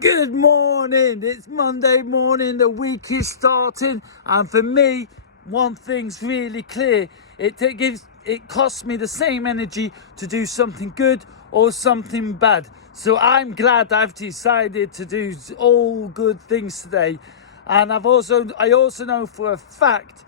Good morning. It's Monday morning. The week is starting, and for me, one thing's really clear. It costs me the same energy to do something good or something bad. So I'm glad I've decided to do all good things today. And I also know for a fact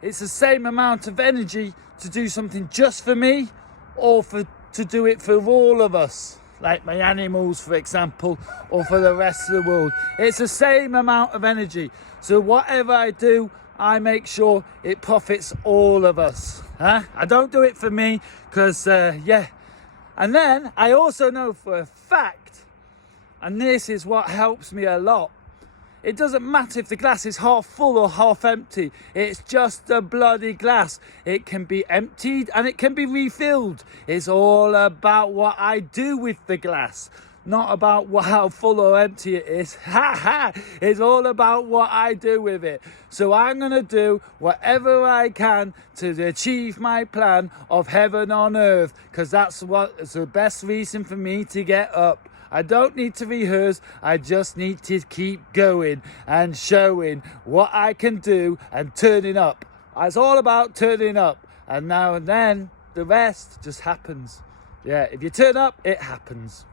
it's the same amount of energy to do something just for me or to do it for all of us, like my animals, for example, or for the rest of the world. It's the same amount of energy. So whatever I do, I make sure it profits all of us. I don't do it for me because, And then I also know for a fact, and this is what helps me a lot, it doesn't matter if the glass is half full or half empty. It's just a bloody glass. It can be emptied and it can be refilled. It's all about what I do with the glass, not about how full or empty it is. It's all about what I do with it. So I'm going to do whatever I can to achieve my plan of heaven on earth, because that's what's the best reason for me to get up. I don't need to rehearse. I just need to keep going and showing what I can do and turning up. It's all about turning up. And now and then, the rest just happens. Yeah, if you turn up, it happens.